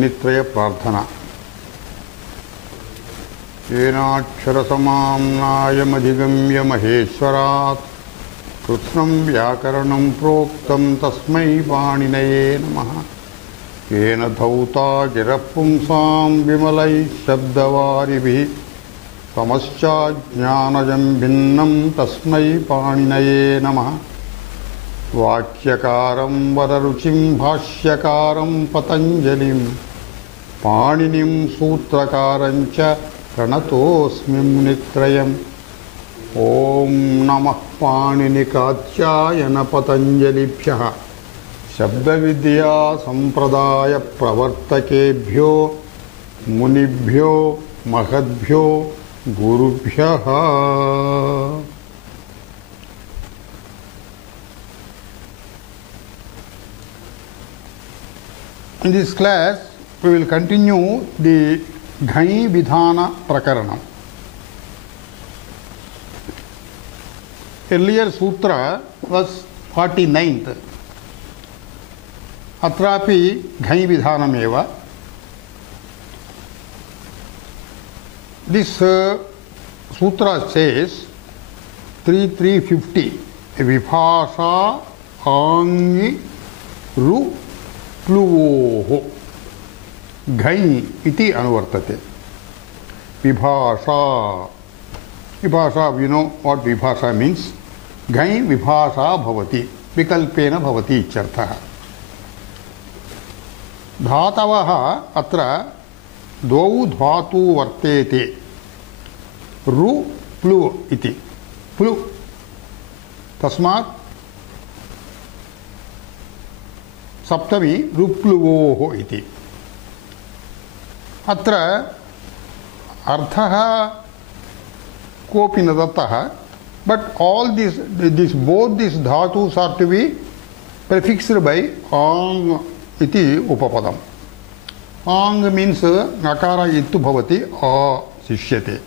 मुनित्रय प्रार्थना येनाक्षरसमाम्नायमधिगम्य महेश्वरात् कृत्स्नं व्याकरणं प्रोक्तं तस्मै पाणिनये नमः। येन धौता गिरः पुंसां विमलैः शब्दवारिभिः तमश्चाज्ञानजं भिन्नं तस्मै पाणिनये नमः। वाक्यकारं वररुचिं भाष्यकारं पतञ्जलिं पाणिनिं सूत्रकारं च प्रणतोऽस्मि मुनित्रयम्। ॐ नमः पाणिनिकात्यायन पतञ्जलिभ्यः शब्दविद्या संप्रदाय प्रवर्तकेभ्यो मुनिभ्यो महद्भ्यो गुरुभ्यः। In this class, we will continue the Ghai Vidhana Prakaranam. Earlier sutra was 49th. Atrapi Ghai Vidhanameva. This sutra says 3.350 Vibhasa Angi Ru प्लुवोः घै इति अनुवर्तते। विभाषा विभाषा, we know what विभाषा means. घै विभाषा भवति, विकल्पेन भवति इत्यर्थः। धातवः अत्र द्वौ धातु वर्तेते, रु प्लु इति। प्लु तस्मात् सप्तमी रुप्लुवोः इति। अत्र अर्थः कोऽपि न दत्तः, but all both these dhatus are to be prefixed by ang iti upapadam. Ang means nakara ittu bhavati a sishyate.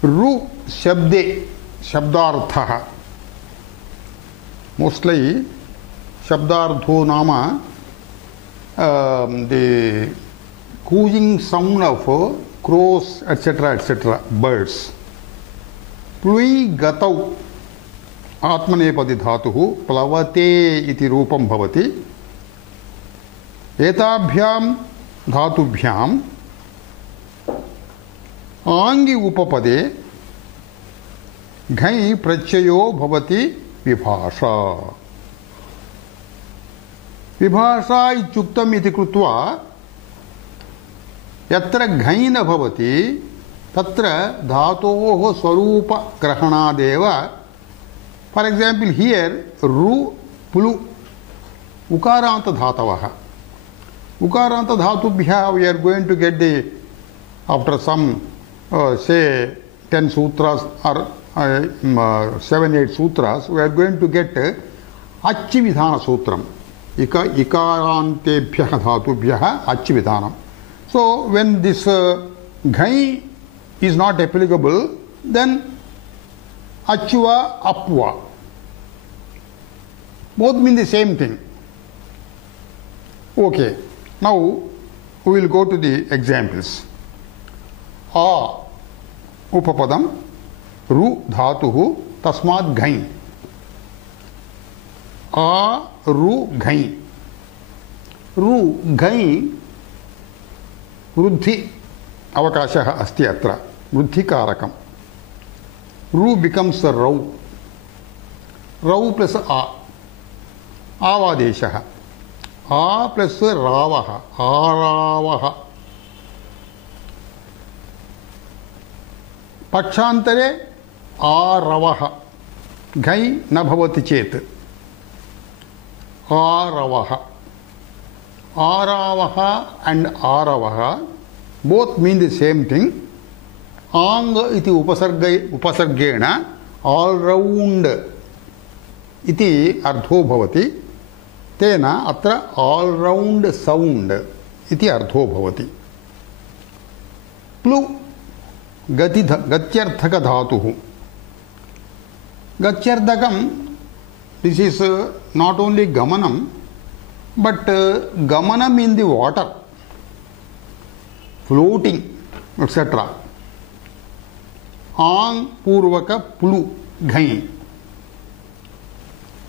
Ru shabde shabdarthah. Mostly Shabdardho nama the cooing sound of crows, etc., birds. Plui gatau atmanepadi dhatuhu plavate iti rupam bhavati. Etabhyam dhatubhyam angi upapade ghai prachayo bhavati vibhasha. विभाषा इत्युक्तम् इति कृत्वा यत्र घै न भवति तत्र धातोः स्वरूप ग्रहणादेव. फॉर एग्जांपल हियर रु प्लु उकारांत धातवः. उकारांत धातुभ्यः we are going to get the after some से 10 sutras or 7-8 sutras we are going to get अच्छि विधान सूत्रम. इकारांतेभ्यः धातुभ्यः अच्छि विधानम. So when this ghai is not applicable, then achva apva both mean the same thing. Okay, now we will go to the examples. A upapadam, ru dhatuhu tasmat ghai. A ru ghai. ru ghai वृद्धि अवकाशः अस्ति अत्र. वृद्धिकारकम्. रू becomes रौ. रौ plus आ आवादेशः. आ plus रावः आरावः. पक्षान्तरे आरवः. घै न भवति चेत् आरवः. Aravaha and Aravaha both mean the same thing. Ang iti upasargena all round iti ardho bhavati. Tena atra all round sound iti ardho bhavati. Plu gatyarthaka dhatuhu. Gatyarthakam, this is not only gamanam, but gamanam in the water. floating, etc. Ang purvaka plu ghai.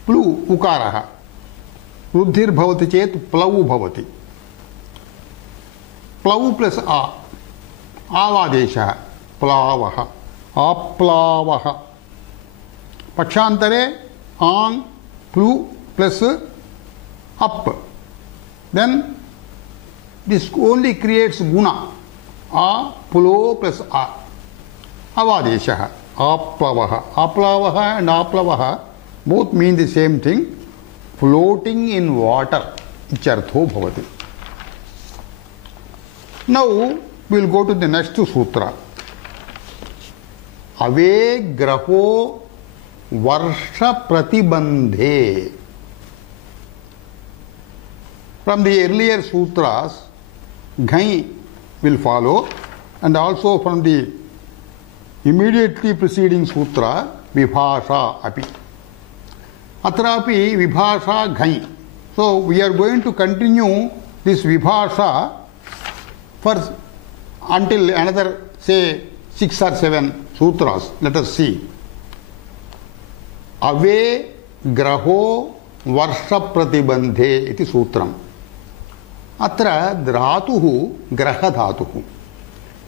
Plu ukaraha. Ruddhir bhavati chet plau bhavati. Plau plus a. Avadesha. Plavaha. Aplavaha. Pakshantare ang plu plus up. Then this only creates guna. A pulo plus a. Avadesha. Aplavaha. Aplavaha and aplavaha both mean the same thing. Floating in water. Ichartho bhavati. Now we will go to the next sutra. Ave graho varsha pratibandhe. From the earlier sutras, ghai will follow, and also from the immediately preceding sutra, vibhasha api. Atrapi vibhasha ghai. So we are going to continue this vibhasha for until another, say, 6 or 7 sutras. Let us see. Ave graho varsha pratibandhe iti sutram. Atra dhatuhu graha dhatuhu.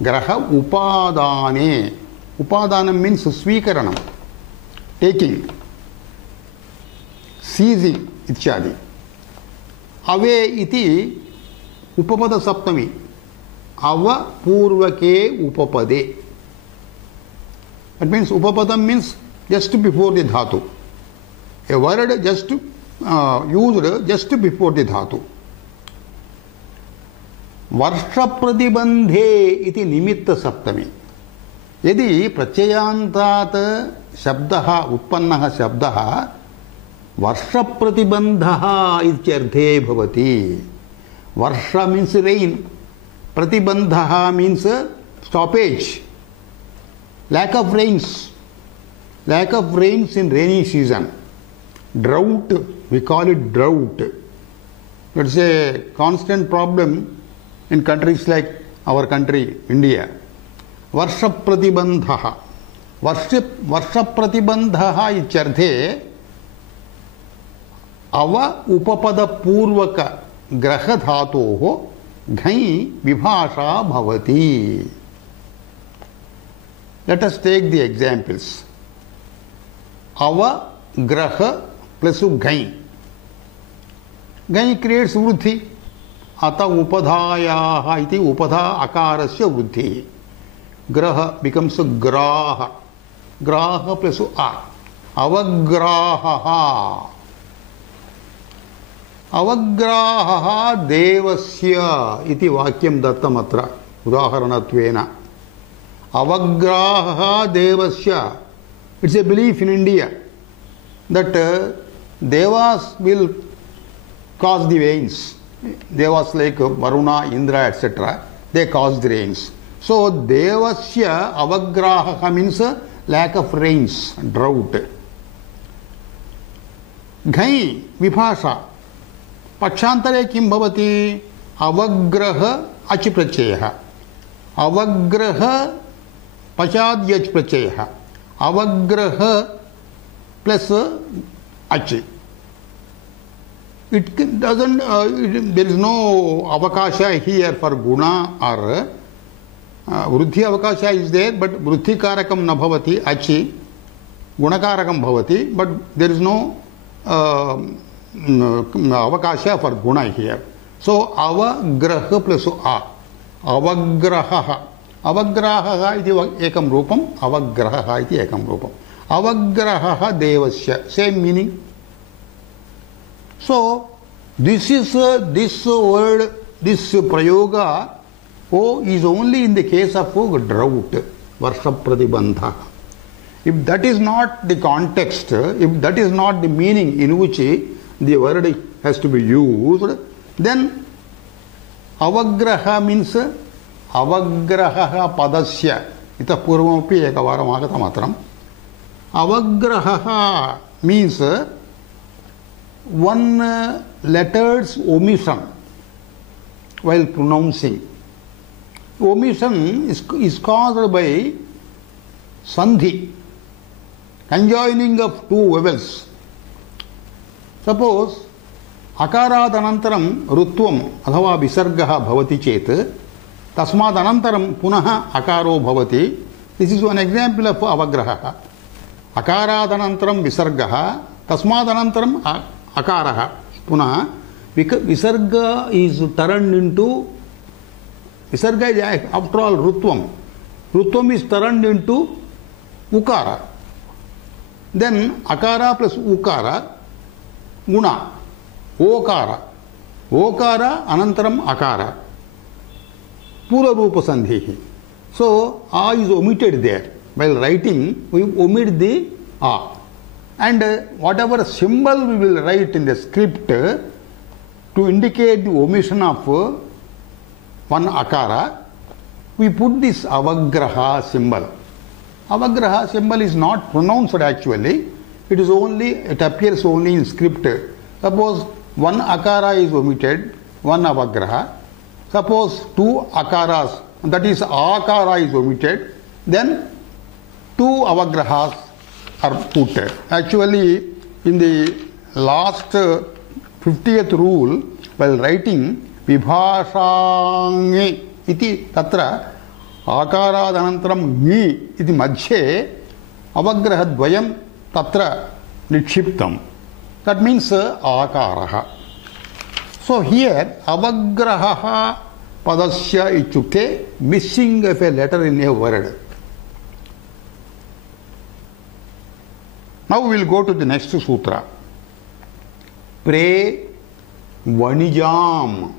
Graha upadane. Upadanam means swikaranam, taking, seizing, ityadi. Ave iti upapada saptami. Ava purvake upapade. That means upapadam means just before the dhatu. A word just used just before the dhatu. Varsha pratibandhe iti nimitta saptami. यदि प्रत्ययान्तात् शब्दः उत्पन्नः शब्दः वर्षप्रतिबन्धः इत्यर्थे भवति. वर्ष means rain, प्रतिबन्धः means stoppage, lack of rains in rainy season, drought, we call it drought. It's a constant problem in countries like our country, India. Varsha pratibandhaha. Varsha pratibandhaha ityarthe ava upapada purvaka graha dhatoho ghai vibhasha bhavati. Let us take the examples. Ava graha plus ghai. Ghai creates vruddhi. Ata upadhayaha iti upadha akarasya vruddhi. Graha becomes a graha. Graha plus a. Avagraha. Avagraha devasya iti vakyam dattam atra udaharanattvena. Avagraha devasya. It's a belief in India that devas will cause the rains. Devas like Varuna, Indra, etc. They cause the rains. So devasya avagraha means lack of rains, drought. Ghai vibhasha. Pakshantare kim bhavati? Avagraha achi prachayaha. Avagraha pachad yach prachayaha. Avagraha plus achi. It doesn't, there is no avakasha here for guna or vruddhi avakasha is there, but vruddhi karakam na bhavati achi, gunakarakam bhavati, but there is no avakasha for guna here. So avagraha plus a. Avagraha. Avagraha iti ekam rupam, avagraha iti ekam rupam. Avagraha devasya, same meaning. So this is this word, this prayoga is only in the case of drought, varsha pratibandha. If that is not the context, if that is not the meaning in which the word has to be used, then avagraha means avagraha padasya. Ita purvamapi ekavaram agatam atram. Avagraha means one letter's omission while pronouncing. omission is caused by sandhi, conjoining of two vowels. Suppose akarat anantaram rutvam athava visargah bhavati chet tasmad anantaram punaha akaro bhavati. This is one example of avagraha. Akarat anantaram visargah tasmad anantaram akaraha punaha. Visarga is turned into, visarga is after all rutvam. Rutvam is turned into ukara. Then akara plus ukara guna. Okara. Okara anantaram akara. Pura rupa sandhihi. So a is omitted there. While writing, we omit the a. And whatever symbol we will write in the script to indicate the omission of one akara, we put this avagraha symbol. Avagraha symbol is not pronounced actually. It is only, it appears only in script. Suppose one akara is omitted, one avagraha. Suppose two akaras, that is akara is omitted, then two avagrahas are put. Actually, in the last 50th rule, while writing vibhashangi iti tatra akarad anantaram mi iti madhye avagraha dvayam tatra nikshiptam. That means akaraha. So here avagraha padasya ichukte, missing of a letter in a word. Now we will go to the next sutra. Pre vanijam.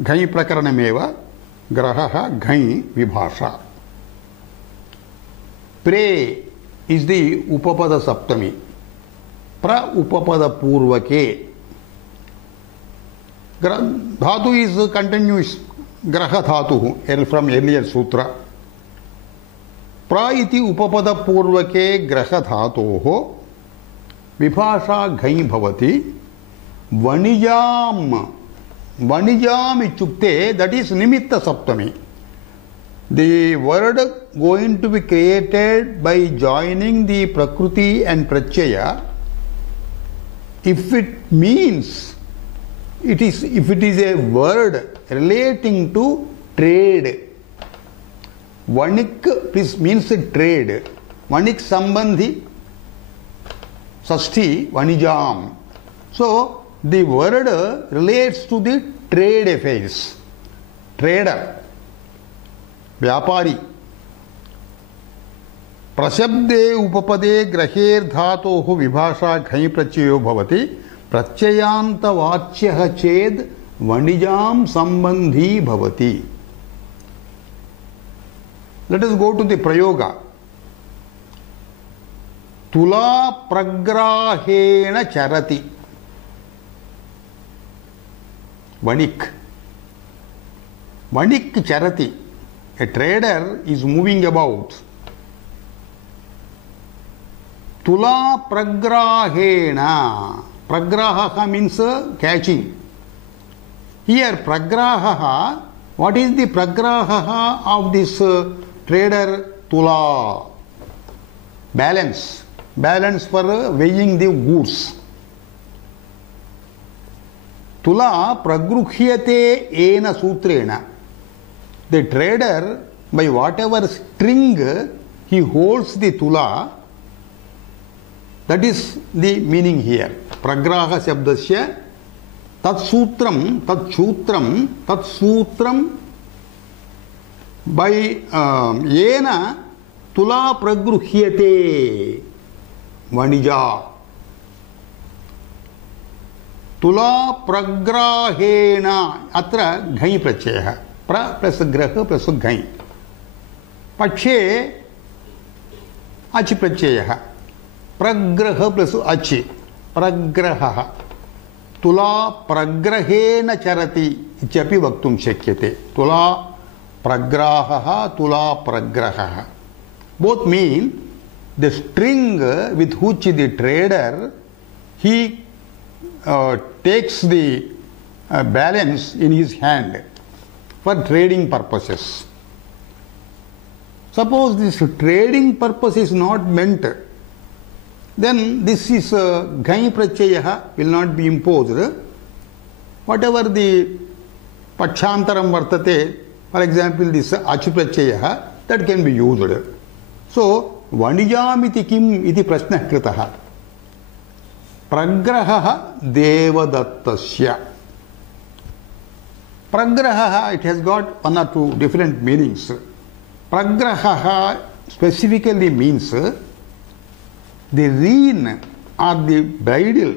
Ghai prakaranameva grahaha ghai vibhasha. Pre is the upapada saptami. Pra upapada purvake. Dhatu is continuous. Graha dhatu from earlier sutra. Pra iti upapada purvake graha dhatoho vibhasha ghai bhavati. Vanijam. Vanijam ichukte, that is nimitta saptami. The word going to be created by joining the prakruti and pratyaya, if it means, if it is a word relating to trade. Vanik means trade. Vanik sambandhi sasti vanijam. So the word relates to the trade affairs. Trader. Vyapari. Prashabde upapade graher dhatoh vibhasha ghai prachayo bhavati. Prachayanta vachyah ched vanijam sambandhi bhavati. Let us go to the prayoga. Tula pragrahena charati. Vanik. Vanik charati. A trader is moving about. Tula pragrahena. Pragraha means catching. Here pragraha, what is the pragraha of this trader? Tula. Balance. Balance for weighing the goods. Tula pragruhyate ena sutrena. The trader, by whatever string he holds the tula, that is the meaning here. Pragraha shabdasya tat sutram, by yena tula pragruhyate vanija. Tula pragrahena atra ghai prachaya. Pra plus graha plus ghai. Pakshe achi prachaya. Pragraha plus achi. Pragraha. Tula pragrahena charati ichapi vaktum shakyate. Tula pragraha, tula pragraha. Both mean the string with which the trader he takes the balance in his hand for trading purposes. Suppose this trading purpose is not meant, then this is ghai pratyaya will not be imposed. Whatever the pachantaram vartate, for example, this achu pratyaya, that can be used. So, vanijamiti kim iti prasna kritaha. Pragraha devadattasya. Pragraha, it has got one or two different meanings. Pragraha specifically means the rein or the bridle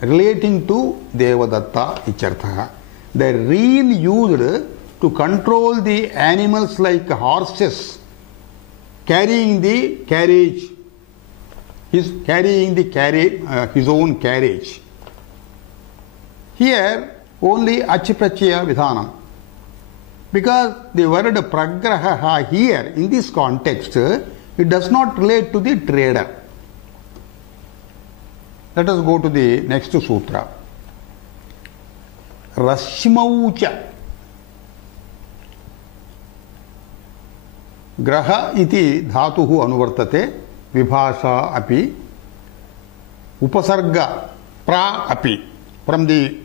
relating to Devadatta ichartha. The rein used to control the animals like horses carrying the carriage. He is carrying the his own carriage. Here only achiprachya vidhanam. Because the word pragraha here in this context, it does not relate to the trader. Let us go to the next sutra. Rashmaucha. Graha iti dhatuhu anuvartate vibhasha api upasarga pra api. From the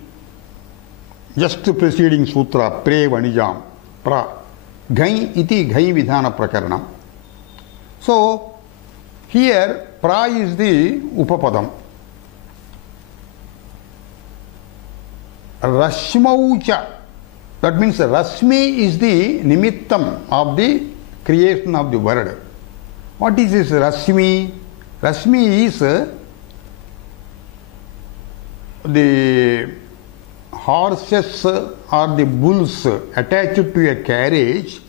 just preceding sutra, pre vanijam, pra. Ghai iti ghai vidhana prakaranam. So, here pra is the upapadam. Rashmaucha, that means Rashmi is the nimittam of the creation of the word. What is this Rashmi? Rashmi is the horses or the bulls attached to a carriage.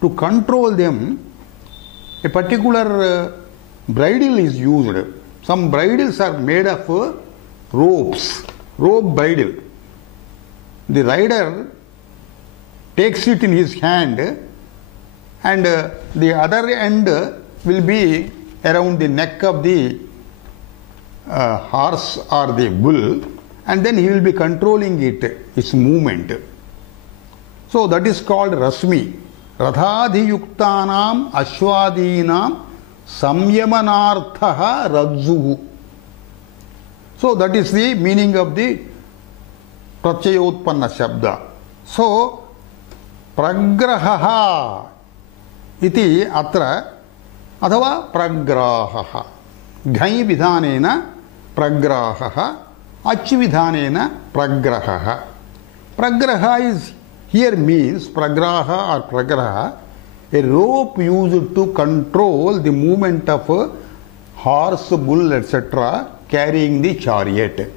To control them, a particular bridle is used. Some bridles are made of ropes, rope bridle. The rider takes it in his hand and the other end will be around the neck of the horse or the bull, and then he will be controlling its movement. So that is called Rasmi. Radhadhiyuktanam ashwadinam samyamanarthaha radzuhu. So that is the meaning of the pratyayotpanna shabda. So pragraha iti atra athava pragraha. Ghai vidhanena pragraha, achi vidhanena pragraha. Pragraha is here means pragraha or pragraha, a rope used to control the movement of a horse, bull, etc. carrying the chariot.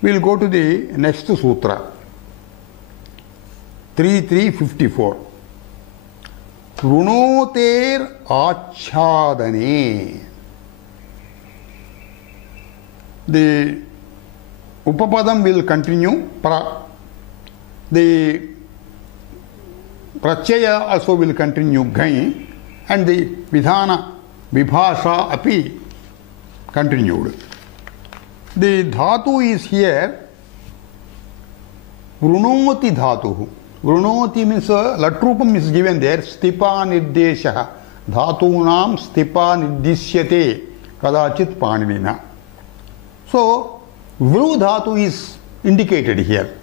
We will go to the next sutra. 3.3.54. Runoter achadane. The upapadam will continue. The pratyaya also will continue ghai, and the vidhana vibhasha api continued. The dhatu is here vrunoti dhatu. Vrunoti means latrupam is given there. Stipa nirdesha. Dhatunam stipa nirdisyate kadachit panimina. So vru dhatu is indicated here.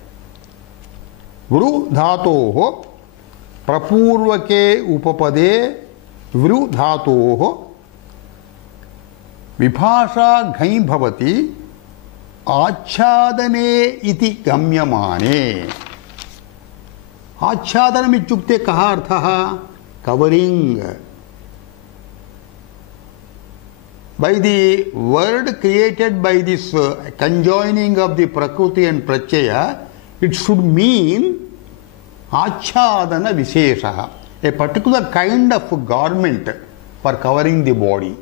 Vru dhatoho prapurvake upapade vru dhatoho vibhasha ghai bhavati achadane iti gamyamane. Achadanam ityukte kaha arthaha? Covering. By the word created by this conjoining of the prakriti and pratyaya, it should mean achadana visheshaha, a particular kind of garment for covering the body.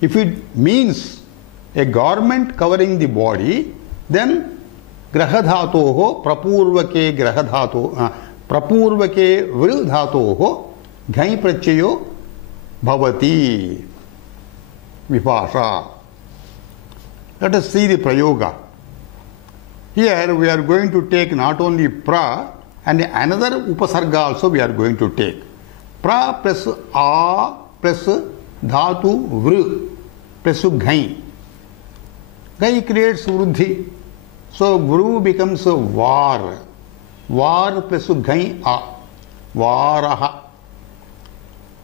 If it means a garment covering the body, then grahadhatoho prapurvake grahadhato prapurvake vrudhatoho ghai prachayo bhavati vipasha. Let us see the prayoga. here we are going to take not only pra and another upasarga also we are going to take. Pra plus a plus dhatu vru plus ghai. Ghai creates vruddhi. So vru becomes var. Var plus ghai a. Varaha.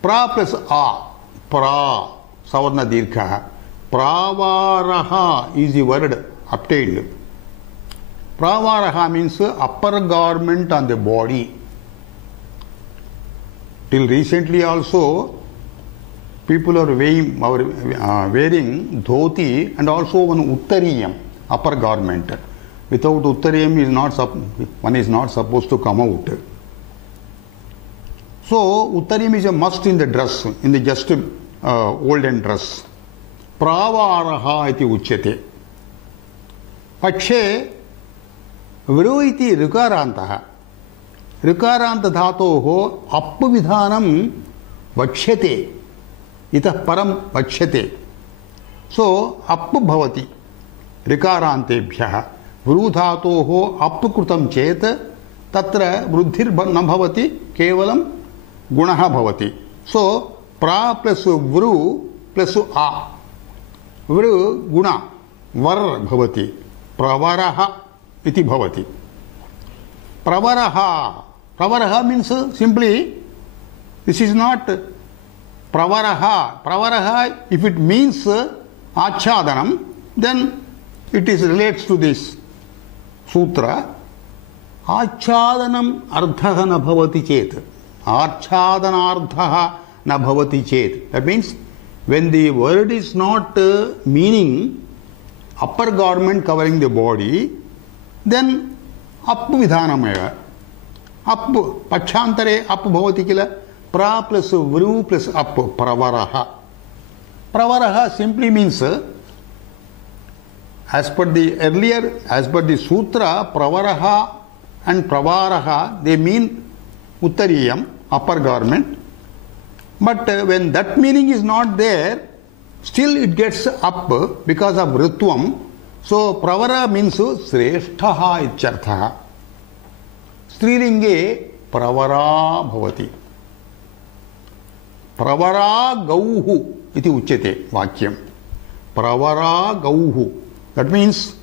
Pra plus a. Pra. Savarna dirgha. Pravaraha is the word obtained. Pravaraha means upper garment on the body. Till recently also, people are wearing dhoti and also one uttariyam, upper garment. Without uttariyam, one is not supposed to come out. So, uttariyam is a must in the dress, in the just olden dress. Pravaraha iti uchyate. Pakshe vru iti rikarantaha. Rikaranta dhatoho appavidhanam vachyate. Itah param vachyate. So, appa bhavati. Rikarantebhyaha. Vru dhatoho appakrutam chet tatra vruddhir na bhavati kevalam gunaha bhavati. So, pra plus vru plus a. Vru guna var bhavati. Pravaraha iti bhavati. Pravaraha. Pravaraha means simply, this is not pravaraha. Pravaraha, if it means achadanam, then it is relates to this sutra. Achadanam ardhaha na bhavati chet. Achadanardhaha na bhavati chet. That means, when the word is not meaning upper garment covering the body, then appu vidhanamaya. Appu, pachantare appu bhavati kila. Pra plus vru plus appu, pravaraha. Pravaraha simply means, as per the sutra, pravaraha and pravaraha, they mean uttariyam, upper garment. But when that meaning is not there, still it gets up because of ritvam. So, pravara means sreshtaha icharthaha. Strilinge pravara bhavati. Pravara gauhu iti uchyate vakyam. Pravara gauhu. That means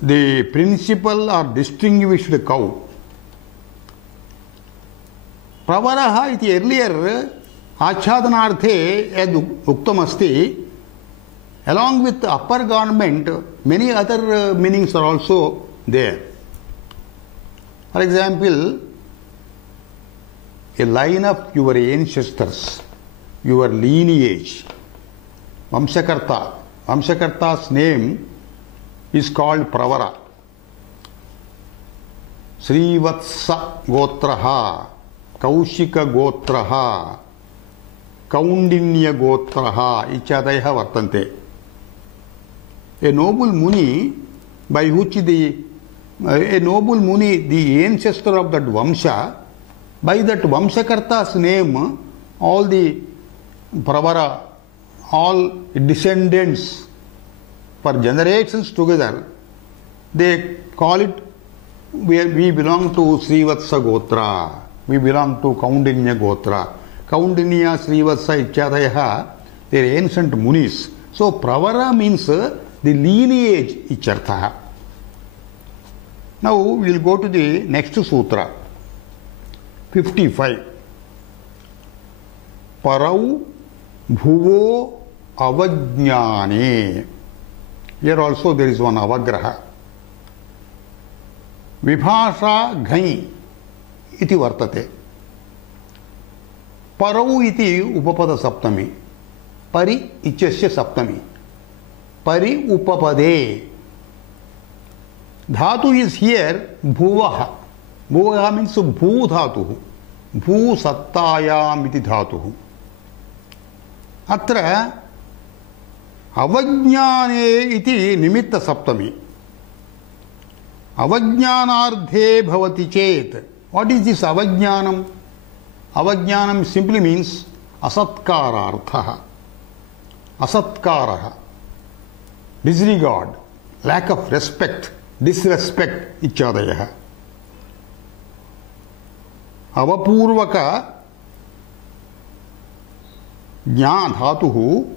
the principal or distinguished cow. Pravaraha iti earlier achadanarthe yad uktam asti. Along with the upper garment, many other meanings are also there. For example, a line of your ancestors, your lineage, Vamsakarta. Vamsakarta's name is called Pravara. Srivatsa Gotraha, Kaushika Gotraha, Kaundinya Gotraha, Ichadaiha Vartante. A noble Muni, by which the ancestor of that Vamsha, by that Vamsakarta's name, all the Pravara, all descendants for generations together, they call it, we belong to Srivatsa Gotra, we belong to Kaundinya Gotra. Kaundinya, Srivatsa, Ichadayaha, they are ancient Munis. So, Pravara means the lineage icharthaha. Now, we will go to the next sutra, 55. Parau bhuvo avajnane. Here also there is one avagraha. Vibhasha ghai iti vartate. Parau iti upapada saptami. Pari ichasya saptami. Pari upapade. Dhatu is here bhuvaha. Bhuvaha means bhu dhatu. Bhu sattayam iti dhatu. Atra avajnane iti nimitta saptami. Avajnanardhe bhavati chet. What is this avajnanam? Avajnanam simply means asatkararthaha. Asatkaraha. Disregard. lack of respect, disrespect ichadayah. Avapurvaka jna dhatuhu,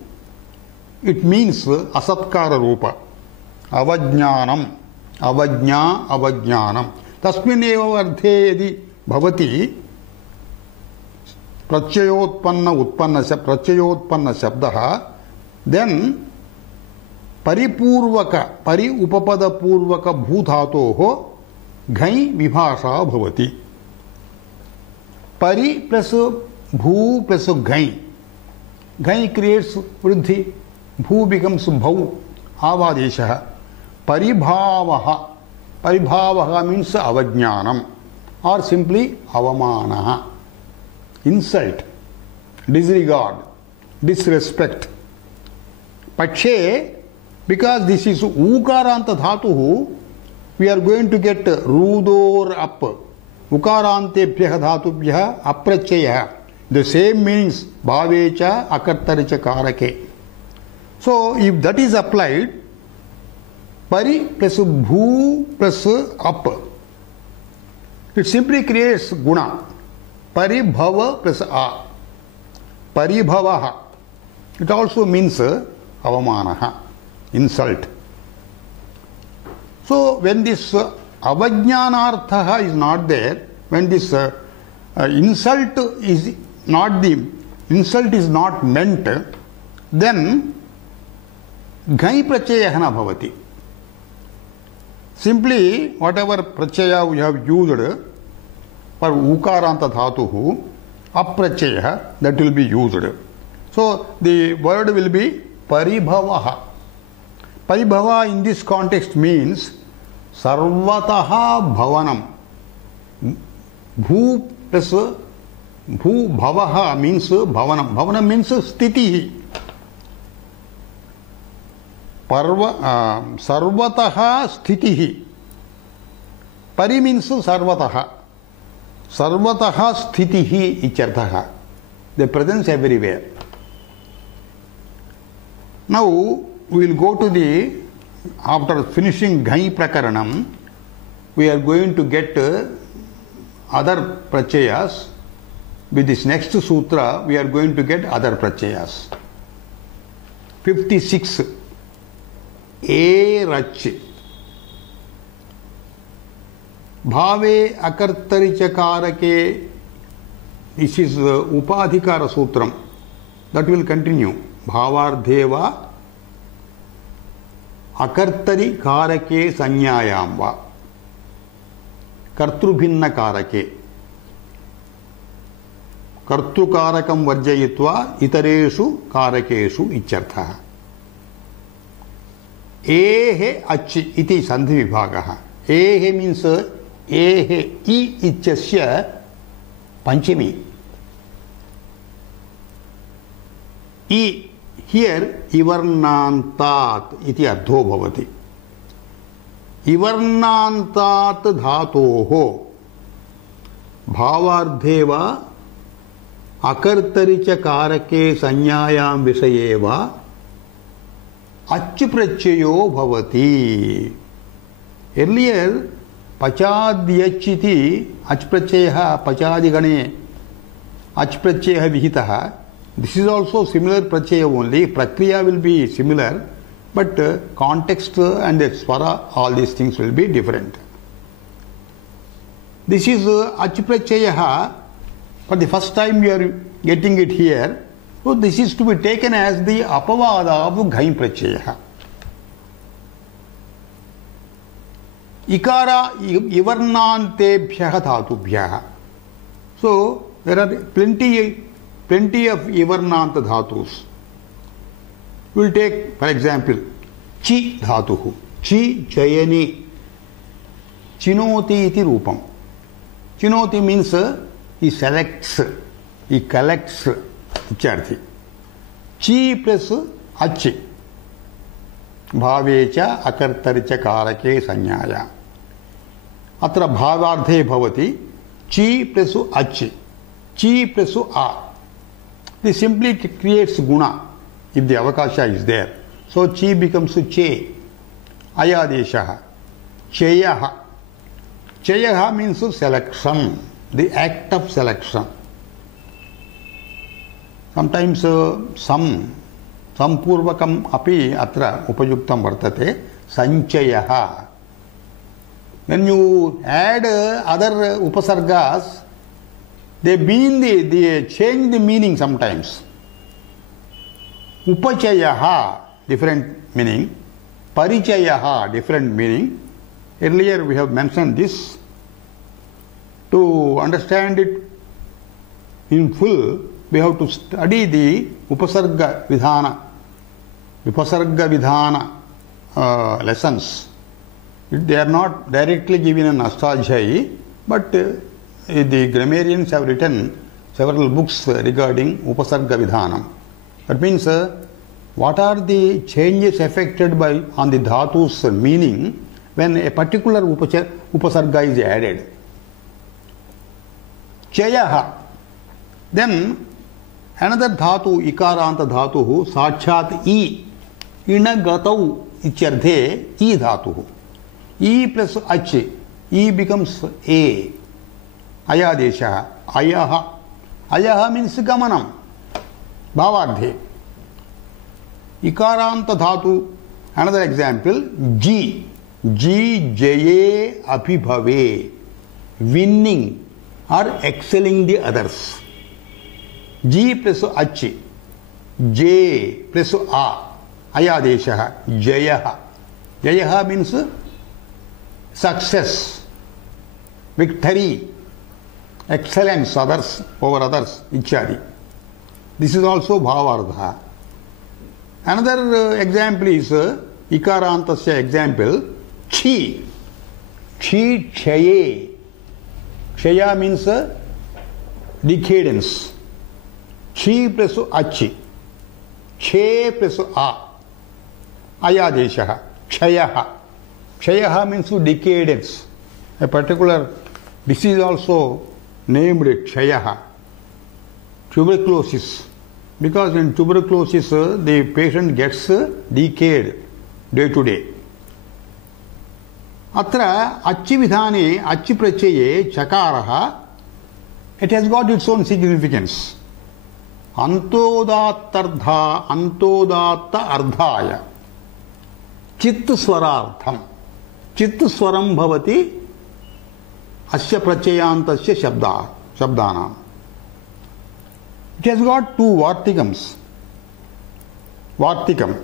it means asatkara rupa. Avajnanam, avajna, avajnanam. Tasmin eva arthe yadi bhavati pratyayotpanna utpanna shabdaha, then paripurvaka, pari upapada purvaka bhutatoho ghai vibhasha bhavati. Pari plus bhu plus ghai. Ghai creates vruddhi, bhu becomes bhau, avadeshaha. Paribhavaha. Paribhavaha means avajnanam or simply avamanaha. Insult, disregard, disrespect. Pakshe, because this is ukaranta dhatuhu, we are going to get rudor up. Ukarantebhyah dhatubhyah aprachayah. The same means bhavecha akartaricha karake. So if that is applied, pari plus bhu plus up, it simply creates guna. Paribhava plus a. Paribhavaha. It also means avamanaha, insult. So when this avajnanartha is not there, when this insult is not meant, then ghai prachayah na bhavati. Simply whatever prachaya we have used for ukaranta dhatuhu, aprachaya, that will be used. So the word will be paribhavaha. Paribhava in this context means sarvataha bhavanam. Bhu plus bhu bhavaha means bhavanam. Bhavanam means sthitihi. Sarvataha sthitihi. Pari means sarvataha. Sarvataha sthitihi icharthaha. The presence everywhere. Now we will go to the, after finishing Ghai Prakaranam, we are going to get other prachayas. With this next sutra, we are going to get other prachayas. 56. Rach. Bhave akartarichakarake. This is Upadhikara Sutram. That will continue. Bhavardheva akartari karake sanyayam va. Kartrubhinna karake. Kartrukarakam varjayitva itareshu karakeshu ichartha. Ehe achi iti sandhi vibhagaha. Ehe means ehe I ichasya panchami. I here ivarnantat iti ardho bhavati. Ivarnantat dhatoho bhavardheva akartaricha karake sanyayam visayeva achprachayo bhavati. Earlier pachadyachiti achprachayaha pachadigane achprachayaha vihitaha. This is also similar prachaya only. Prakriya will be similar, but context and swara, all these things will be different. This is achprachayaha. For the first time you are getting it here. So this is to be taken as the apavada of Ghai prachaya. Ikara ivarnantebhyah dhatubhyah. So there are plenty of ivarnanta dhatus. We will take, for example, chi dhatuhu. Chi chayani. Chinoti iti rupam. Chinoti means he selects, he collects. Icharthi. Chi plus achi. Bhavecha akartaricha karake sanyaya. Atra bhavardhe bhavati. Chi plus achi. Chi plus a. This simply creates guna if the avakasha is there. So chi becomes che. ayadesha. Chayaha. Chayaha means selection, the act of selection. Sometimes sampurvakam api atra upayuktam vartate sanchayaha. When you add other upasargas, they change the meaning sometimes. Upachayaha, different meaning. Parichayaha, different meaning. Earlier we have mentioned this. To understand it in full, we have to study the Upasarga Vidhana lessons. They are not directly given in Ashtadhyayi, but the grammarians have written several books regarding Upasarga Vidhanam. That means what are the changes affected on the dhatu's meaning when a particular upasarga is added. Chayaha. Then another dhatu, ikaranta dhatu, sachat I, inagatau ityarthe I dhatu. I plus ach, I becomes A. Ayadesha. Ayaha. Ayaha means gamanam. Bhavardhe. Ikaranta dhatu. Another example, G. G jaye abhibhave. Winning or excelling the others. G plus ach. J plus A. Ayadesha. Jayaha. Jayaha means success, victory, excellence over others, ichari. This is also bhavardha. Another example is ikarantasya example, chi. Chi chaye. Chaya means decadence. Chi plus achi. Che plus a. Ayadesha. Chayaha. Chayaha means decadence. A particular disease also named Chayaha. Tuberculosis. Because in tuberculosis the patient gets decayed day to day. Atra achi vidhane achi prachaye chakaraha. It has got its own significance. Antodatta ardhaya. Chitta swarartham. Chitta swaram bhavati asya prachayantasya shabdanam. It has got two vartikams. Vartikam.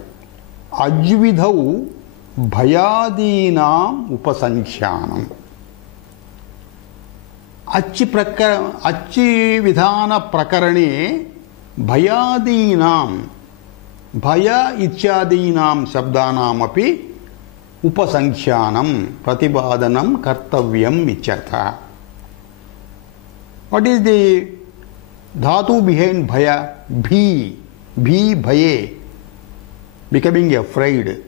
Ajvidhau bhayadinam upasankhyanam. Achi vidhana prakarane bhayadinam. Bhaya ityadinam shabdanam api upasankhyanam pratibhadanam kartavyam ityartha. What is the dhatu behind bhaya? Bhi. Bhi bhaye. Becoming afraid.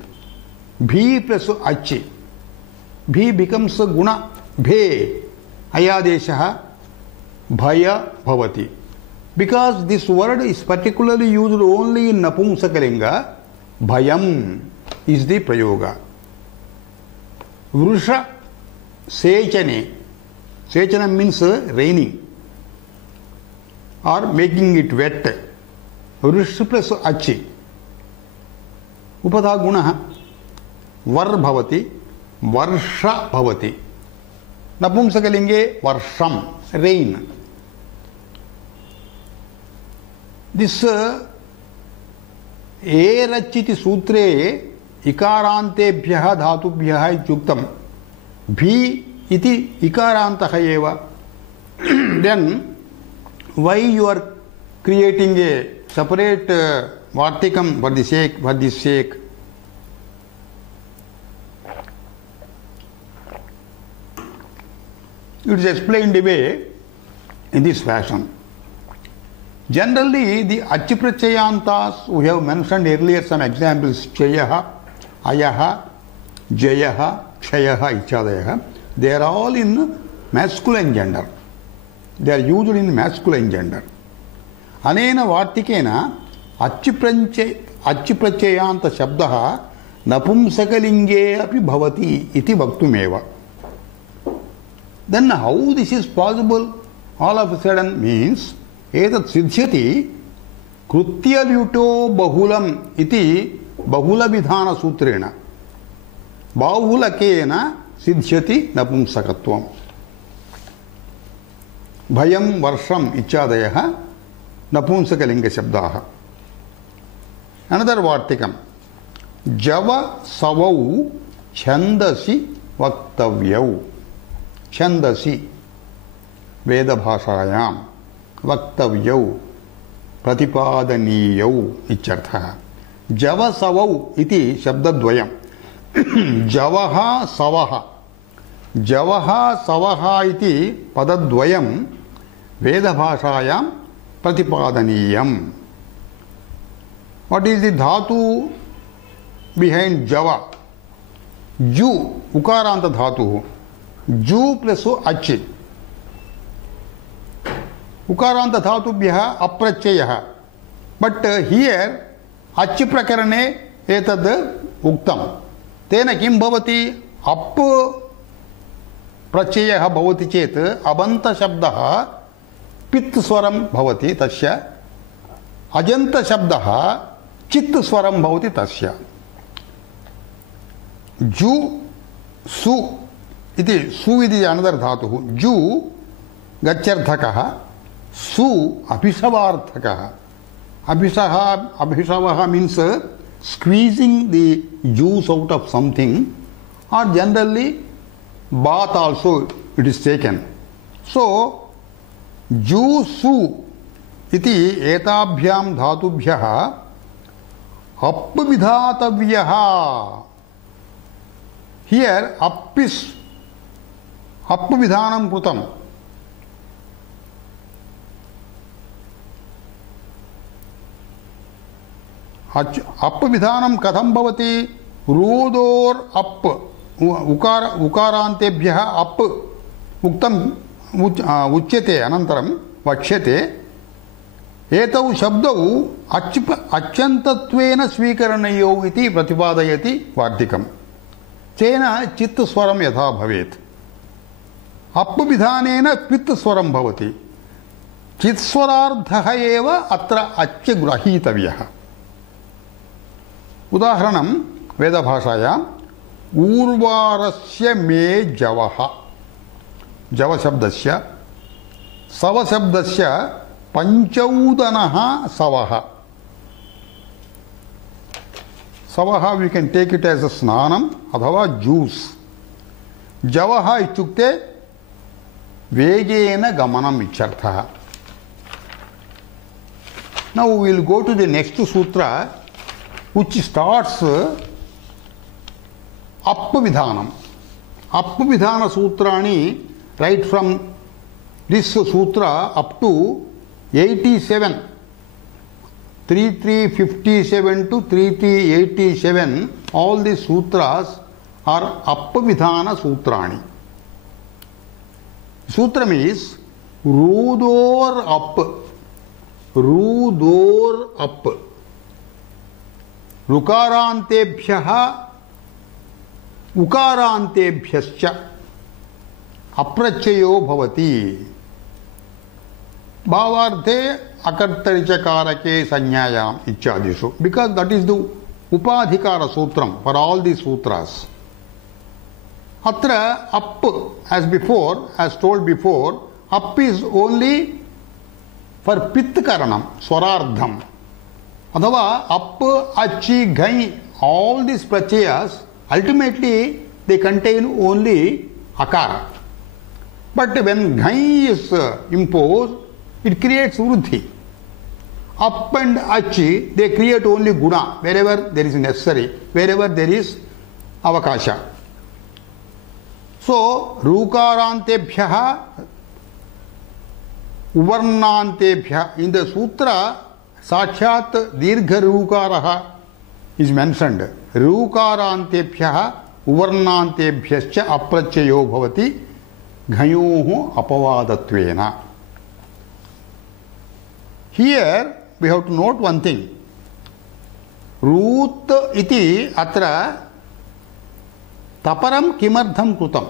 Bhi plus achi. Bhi becomes guna. Bhe. Ayadeshaha. Bhaya bhavati. Because this word is particularly used only in Napumsakalinga, bhayam is the prayoga. Vrusha sechane. Sechana means raining or making it wet. Vrusha plus achi. Upadha gunaha. Var bhavati. Varsha bhavati. Napumsakalinge varsham. Rain. This erachiti sutre ikarantebhyaha dhatubhyaha ityuktam. Bhi iti ikarantaha eva. Then why you are creating a separate vartikam for this sake? It is explained away in this fashion. Generally, the achiprachayantas, we have mentioned earlier some examples, chayaha, ayaha, jayaha, kshayaha, ichadayaha. They are all in masculine gender. They are used in masculine gender. Anena vartikena achiprachayanta shabdaha नपुंसकलिंगे अपि भवति इति वक्तुमेव. Then how this is possible? All of a sudden means एतत् सिद्ध्यति कृत्यल्युटो बहुलम् इति बहुलविधान सूत्रेण. बाहुलकेन सिद्ध्यति नपुंसकत्वम्. भयं वर्षम् इत्यादयः नपुंसकलिंग शब्दाः. अनदर वार्तिकम् जव सवौ छन्दसि वक्तव्यौ. छन्दसि वेदभाषायां वक्तव्यौ प्रतिपादनीयौ इत्यर्थः. जवसवौ इति शब्दद्वयम्. जवः सवः. जवः सवः इति पदद्वयं वेदभाषायां प्रतिपादनीयम्. What is the dhatu behind java? Ju, ukaranta dhatu. Ju plus achi. Ukaranta dhatubhyah aprachayah. But here achi prakarane etad uktam. Tena kim bhavati? Ap prachayah bhavati chet abanta shabdah pit swaram bhavati tasya. Ajanta shabdah चित्त स्वरम भवति तस्य. जु सु इति सु इति another धातुः. जु गच्छर्थकः. सु अभिषवार्थकः. अभिषवः means squeezing the juice out of something, or generally bath also it is taken. So जु सु इति एताभ्यां धातुभ्यः अप् विधातव्यः. Here अप् is अप् विधानं कृतम्. अप् विधानं कथं भवति? रूदोर् अप् उकारान्तेभ्यः अप् उक्तम् उच्यते. अनन्तरं वक्ष्यते एतौ शब्दौ अच्यन्तत्वेन स्वीकरणीयौ इति प्रतिपादयति वार्तिकम्. तेन चित्तस्वरं यथा भवेत्. अप् विधानेन पित्तस्वरं भवति. चित्स्वरार्थः एव अत्र अच्य ग्रहीतव्यः. उदाहरणं वेदभाषायाम् ऊर्वारस्य मे जवः. जवशब्दस्य सवशब्दस्य पंचौदनः सवः. सवः we can take it as a स्नानम अथवा जूस. जवः इत्युक्ते वेगेन गमनम् इत्यर्थः. Now we will go to the next sutra which starts Appavidhanam. Appavidhana sutrani right from this sutra up to 87, 3357 to 3387, all these sutras are Appavidhana sutrani. Sutram is Rudor up, Rudor up, Rukarantebhyaha Ukarantebhyascha Aprachayo bhavati. Bhavarthe akartarichakarake sanyayam ityadishu. Because that is the upadhikara sutram for all these sutras. Atra up, as before, as told before, up is only for pit karanam, swarardham. Adhava up, achi, ghai, all these prachayas, ultimately they contain only akara. But when ghai is imposed, it creates vruddhi. Up and achi, they create only guna wherever there is necessary, wherever there is avakasha. So, rukarantebhyaha, uvarnantebhya. In the sutra, sakshat dirgha rukaraha is mentioned. Rukarantebhyaha uvarnantebhyascha aprachayo bhavati ghayoho apavadattvena. Here we have to note one thing. रूत् इति अत्र तपरं किमर्थं कृतं?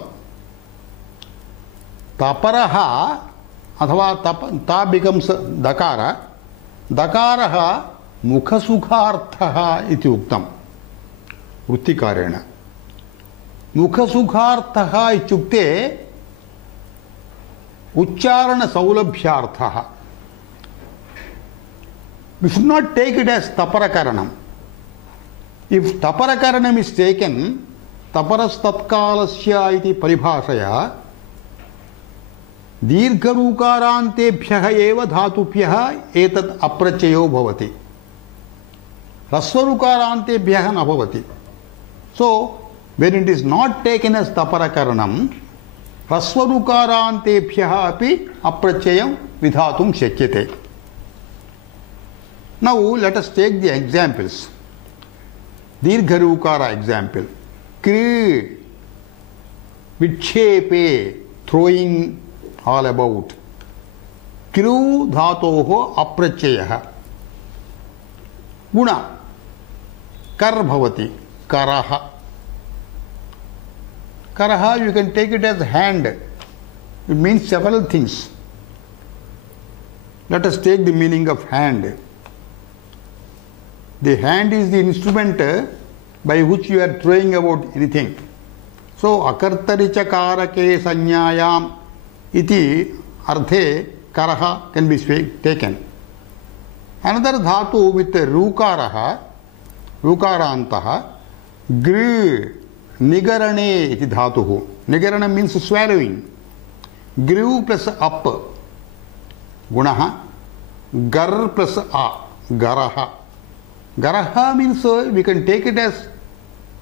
तपरः अथवा ता becomes दकार, दकारः मुखसुखार्थः इति उक्तं वृत्तिकारेण। मुखसुखार्थः इत्युक्ते उच्चारणसौलभ्यार्थः. We should not take it as taparakarana. If taparakarana is taken, taparastatkalasya iti paribhashaya, दीर्घरूकारान्तेभ्यः एव धातुभ्यः एतत् अप्रत्ययो भवति, ह्रस्वरूकारान्तेभ्यः न भवति. So when it is not taken as taparakarana, ह्रस्वरूकारान्तेभ्यः अपि अप्रत्ययं विधातुं शक्यते. Now let us take the examples. Dirgharukara example. Kri, vikshepe, throwing all about. Kru dhatoho aprachayah. Guna. Kar bhavati. Karaha. Karaha, you can take it as hand. It means several things. Let us take the meaning of hand. The hand is the instrument by which you are throwing about anything. So, akartarichakarake sanyayam iti arthe karaha can be taken. Another dhatu with rukaraha, rukarantaha, gri, nigarane iti dhatuhu. Nigarana means swallowing. Gri plus up, gunaha, gar plus a, garaha. Garaha means we can take it as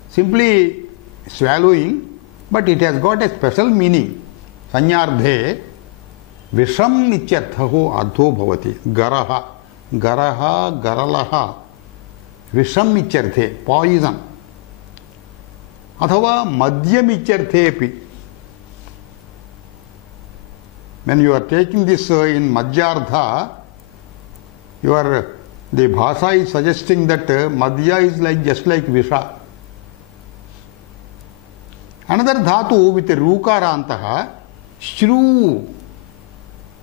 simply swallowing, but it has got a special meaning. Sanyardhe visham nityarthaho adho bhavati. Garaha, garaha, garalaha, visham nityarthe, poison. Athava madhyam nityarthepi. When you are taking this in madhyartha, the bhasha is suggesting that madhya is just like visha. Another dhatu with rukarantaha, shru,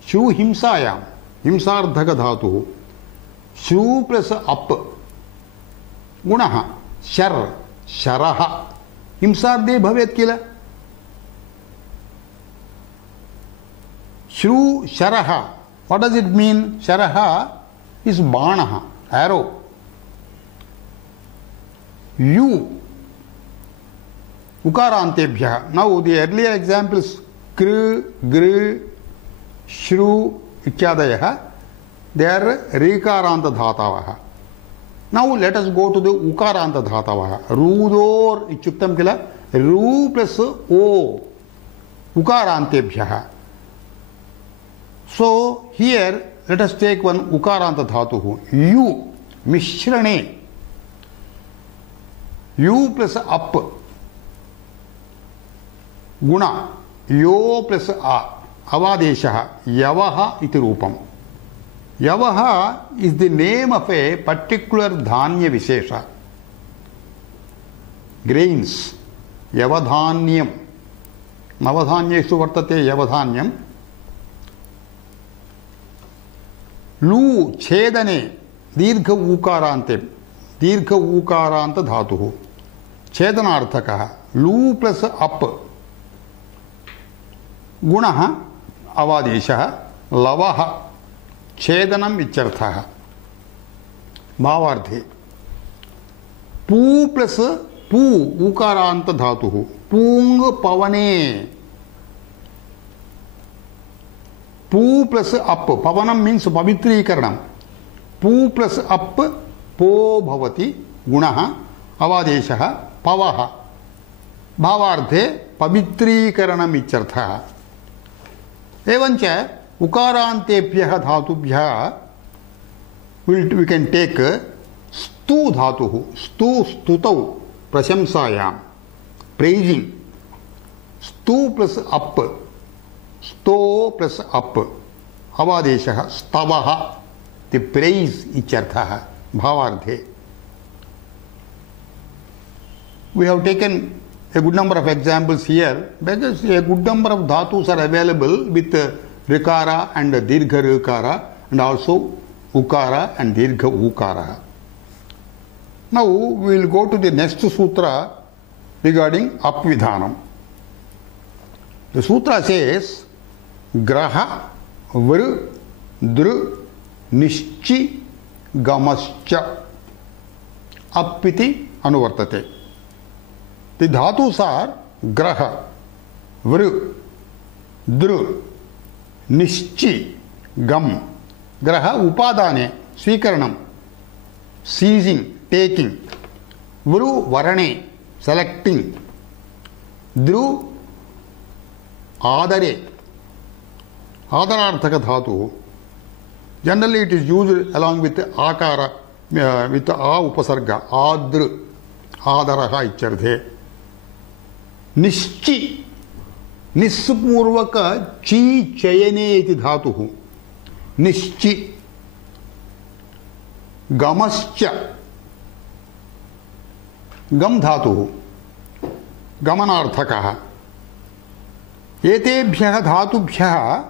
shru himsayam, himsardhaka dhatu, shru plus up, gunaha, shar, sharaha, himsardhe bhavet kila. Shru sharaha, what does it mean? Sharaha is banaha, arrow. You, ukarantebhya. Now the earlier examples, kri, gri, shru, ityadayah, they are rikaranta dhatavaha. Now let us go to the ukaranta dhatavaha. Rudor ityuktam kila, ru plus o, ukarantebhya. So here let us take one ukaranta dhatuhu. You, mishrane. You plus up. Guna. Yo plus a. Avadeshaha. Yavaha iti rupam. Yavaha is the name of a particular dhanya vishesha. Grains. Yavadhanyam. Navadhanyesu vartate yavadhanyam. Lu chedane dirgha ukarante, dirgha ukaranta dhatuhu. Chedanarthakaha. Lu plus up. Gunaha avadeshaha. Lavaha. Chedanam icharthaha. Bhavardhe. Pu plus pu ukaranta dhatuhu. Pung pavane. Pu plus up. Pavanam means pavitrikaranam. Pu plus up. Po bhavati. Gunaha. Avadeshaha. Pavaha. Bhavardhe. Pavitrikaranam icharthaha. Evancha. Ukarantebhyaha dhatubhyaha. We can take stu dhatuhu. Stu stutau. Prashamsayam. Praising. Stu plus up. Sto plus up. Avadeshaha. Stavaha. The praise icharthaha. Bhavardhe. We have taken a good number of examples here because a good number of dhatus are available with rikara and dirgha rikara and also ukara and dirgha ukara. Now we will go to the next sutra regarding apvidhanam. The sutra says graha vru dru nishchi gamascha appiti anuvartate. The dhatus are graha, vru, dru, nishchi, gam. Graha upadane, swikaranam, seizing, taking. Vru varane, selecting. Dru adare, adararthaka dhatu. Generally it is used along with akara, with a upasarga, adru, adaraha icharthe. Nishchi, nispurvaka chi chayane iti dhatuhu. Nishchi. Gamascha. Gam dhatuhu. Gamanarthakaha. Etebhyah dhatubhyah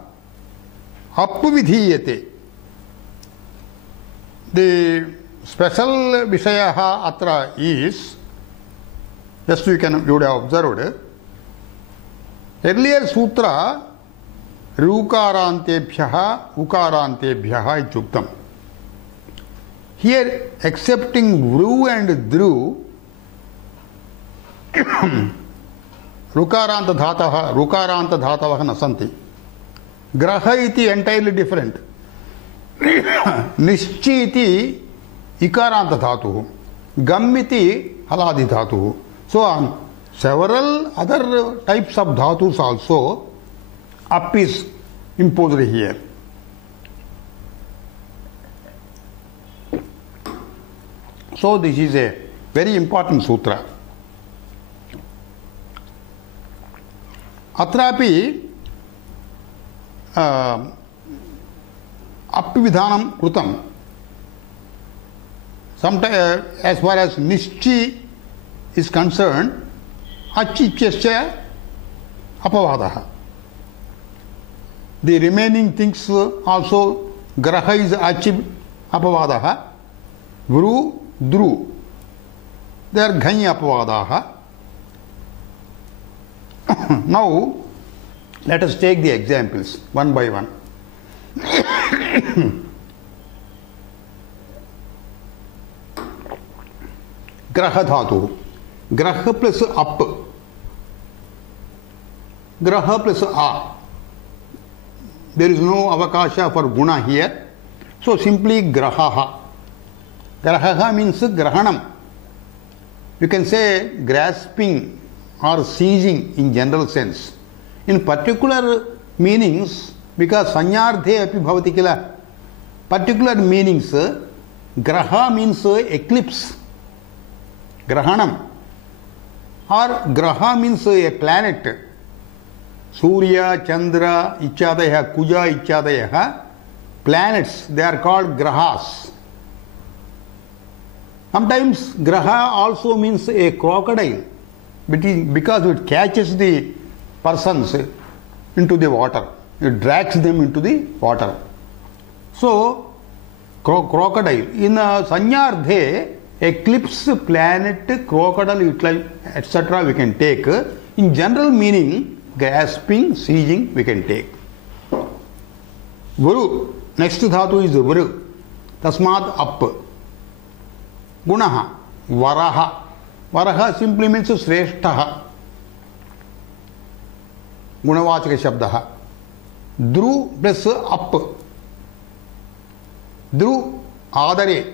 apvidhiyate. The special vishayaha atra is, just you would have observed, earlier sutra rukarantebhyah ukarantebhyah ityuktam. Here accepting vru and dru, rukaranta dhatavah nasanti. Graha iti entirely different. Nishchi iti ikaranta dhatuhu. Gam iti haladi dhatuhu. So on several other types of dhatus also up is imposed here. So this is a very important sutra. Atrapi apvidhanam krutam. Sometimes as far as nishchi is concerned, achichasya apavadaha. The remaining things also, graha is achib apavadaha, vru, dru, they are ghanya apavadaha. Now let us take the examples one by one. Graha dhatu. Graha plus up. Graha plus a. There is no avakasha for guna here. So simply grahaha. Grahaha means grahanam. You can say grasping or seizing in general sense. In particular meanings, because sanyardhe api bhavati kila, particular meanings, graha means eclipse. Grahanam. Or graha means a planet. Surya, Chandra, Ichadaya, Kuja, Ichadaya. Planets, they are called grahas. Sometimes graha also means a crocodile, because it catches the persons into the water. It drags them into the water. So, crocodile. In Sanyardhe, eclipse, planet, crocodile, etc. we can take. In general meaning, grasping, seizing we can take. Vru. Next dhatu is vru. Tasmat up. Gunaha. Varaha. Varaha simply means shreshtaha. Gunavachaka shabdaha. Dru plus up. Dru adare.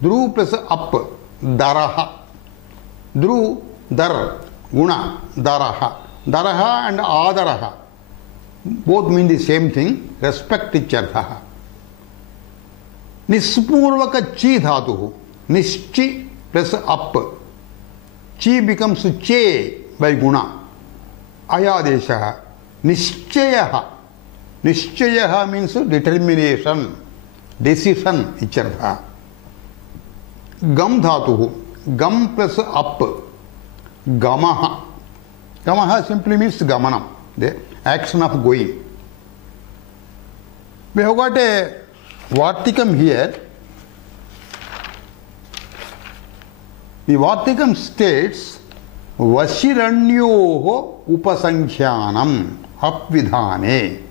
Dru plus up. Daraha. Dru dar. Guna. Daraha. Daraha and adaraha both mean the same thing. Respect each other. Nispurvaka chi dhatu. Nischi plus up. Chi becomes che by guna. Ayadesha. Nischyaha. Nischyaha means determination, decision, ichartha. Gam dhatu. Gam plus up. Gamaha. Gamaha simply means gamanam, the action of going. We have got a Vartikam here. The Vartikam states Vashirannyoho upasankhyanam apvidhane.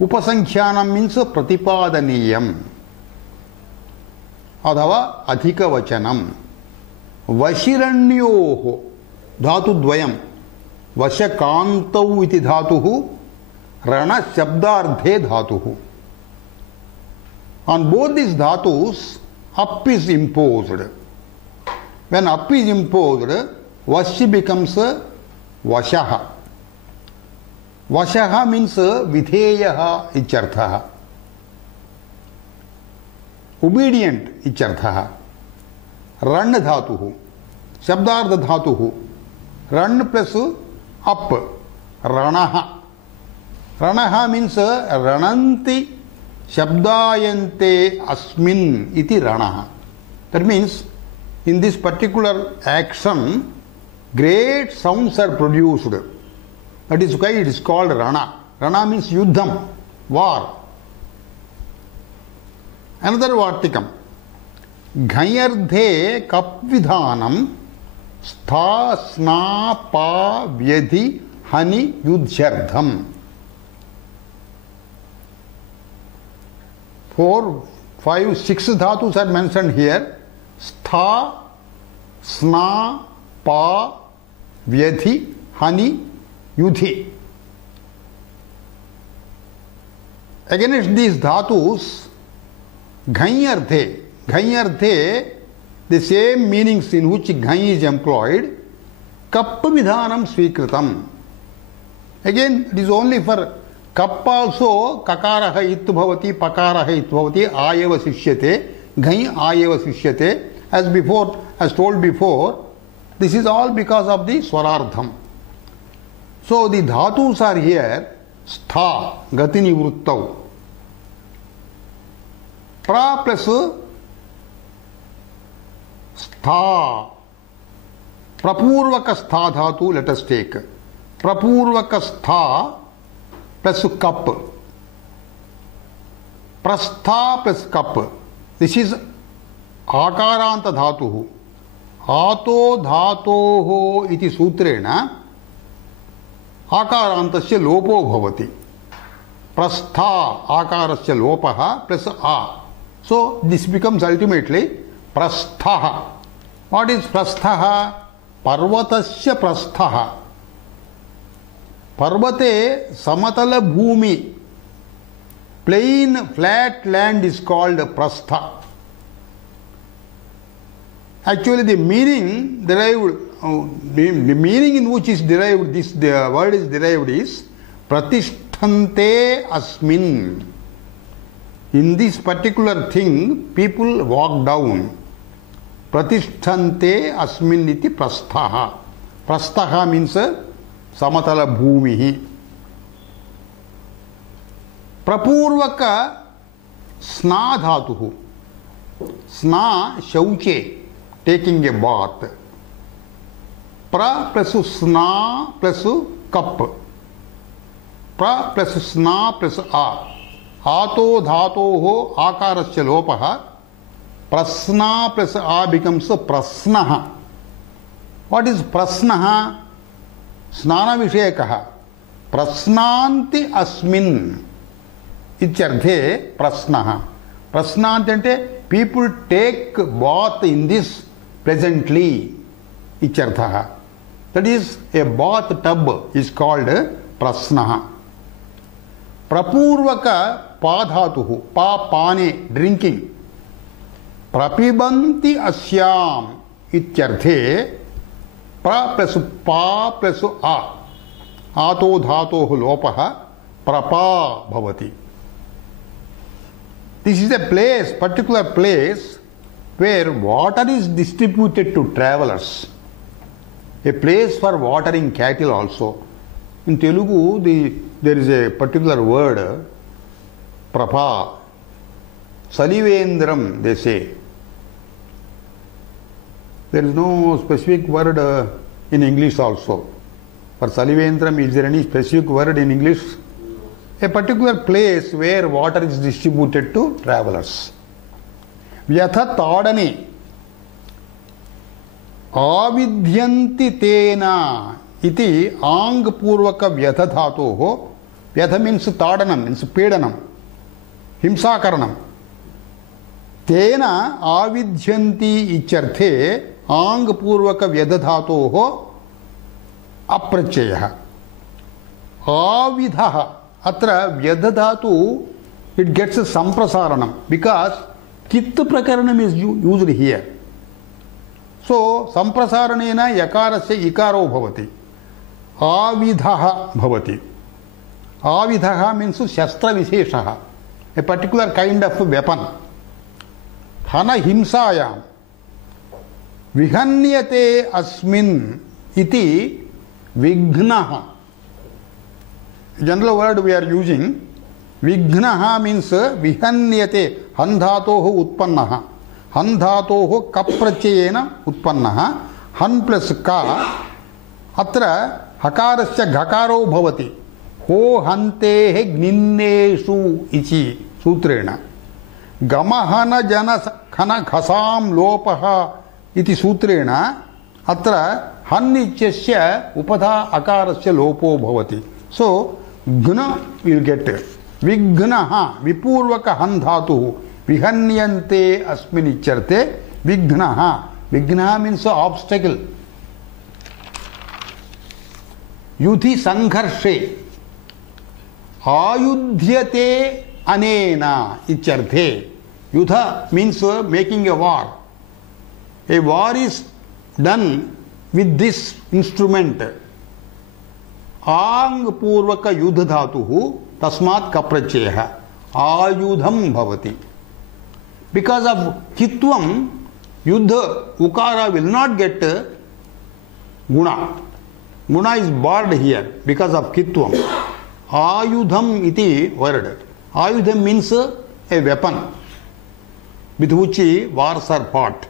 Upasankhyanam means pratipadaniyam adhava adhikavachanam. Vashirannyoho dhatu dvayam. Vashakantau iti dhatuhu rana shabdardhe dhatuhu. On both these dhatus, up is imposed. When up is imposed, vashi becomes vashaha. Vashaha means vidheyaha icharthaha. Obedient icharthaha. Ran dhatuhu. Shabdardha dhatuhu. Ran plus up. Ranaha. Ranaha means rananti shabdayante asmin iti ranaha. That means in this particular action, great sounds are produced. That is why it is called Rana. Rana means Yuddham, war. Another Vartikam. Ghayardhe kapvidhanam stha sna pa vyadhi hani yudhyardham. 4, 5, 6 dhatus are mentioned here. Stha, sna, pa, vyadhi, hani, yudhi. Against these dhatus, ghanyarthe, the same meanings in which ghany is employed, kappa vidhanam swikritam. Again, it is only for kap also kakaraha itu bhavati, pakaraha itu bhavati, ayeva sishyate, ghany ayeva sishyate. As before, as told before, this is all because of the swarardham. So the dhatus are here, stha, gatini vruttau. Pra plus stha. Prapurvaka stha dhatu, let us take. Prapurvaka stha plus kap. Prastha plus kap. This is आकारांत धातुः. आतो धातोः इति सूत्रेण आकारान्तस्य लोपो भवति. प्रस्था आकारस्य लोपः plus आ. So this becomes ultimately prasthah. What is prasthah? Parvatasya prasthah. Parvate samatala bhumi, plain flat land is called prastha. Actually, the meaning derived, the meaning in which is derived, this the word is derived is pratisthante asmin. In this particular thing, people walk down. Pratisthante asmin iti prasthaha. Prasthaha means samatala bhumihi. Prapurvaka sna dhatuhu. Sna shauche, taking a bath. Pra plus sna plus kap. Pra plus sna plus a. Ato dhatoho akarasya lopaha. Prasna plus a becomes prasnaha. What is prasnaha? Snana vishayakaha. Prasnanti asmin. Ityarthe prasnaha. Prasnanti ante people take bath in this presently. Ityarthaha. That is, a bath tub is called prasnaha. Prapurvaka padhatuhu. Pa pane, drinking. Prapibanti asyam. Ityarthe pra plus pa plus a. Ato dhatoh lopaha prapa bhavati. This is a place, particular place where water is distributed to travelers. A place for watering cattle also. In Telugu, there is a particular word, prapa. Salivendram, they say. There is no specific word in English also. For Salivendram, is there any specific word in English? A particular place where water is distributed to travelers. Vyatha tadane avidhyanti tena iti ang purvaka vyatha dhatoho. Vyatha means tadanam, means pedanam, himsakaranam. Tena avidhyanti ityarthe ang purvaka vyatha dhatoho aprachayah. Avidhaha atra vyatha dhatu, it gets a samprasaranam because kit prakaranam is used here. So samprasaranena yakarasya ikaro bhavati. Avidhaha bhavati. Avidhaha means shastra visheshaha, a particular kind of weapon. Hana himsayam vihanyate asmin iti vignaha. General word we are using. Vignaha means vihanyate, handhatoho utpannaha. Handhatoho kaprachayena utpannaha. Han plus ka. Atra hakarasya ghakaro bhavati. Ho hantehe gninneshu ichi sutrena. Gamahana jana khana khasam lopaha iti sutrena. Atra han ityasya upadha akarasya lopo bhavati. So guna will get vignaha vipurvaka handhatu vihanyante asmin ityarte vignaha. Vignaha means obstacle. Yudhi sangharshe ayudhyate anena ityarthe. Yudha means making a war. A war is done with this instrument. Ang purvaka yudha dhatuhu tasmat kaprachyeha ayudham bhavati. Because of kitvam, yudha ukara will not get guna. Guna is barred here because of kitvam. Ayudham iti word. Ayudham means a weapon with which wars are fought.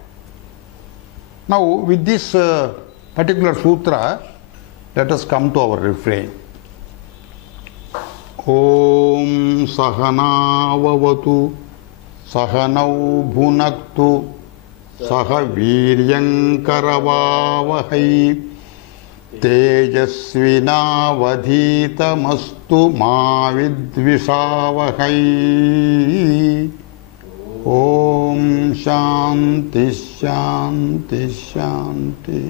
Now with this particular sutra, let us come to our refrain. Om sahana vavatu sahanau bhunaktu saha viryam karavavahai tejasvinavadhitamastu ma vidvishavahai. Om shanti shanti shanti.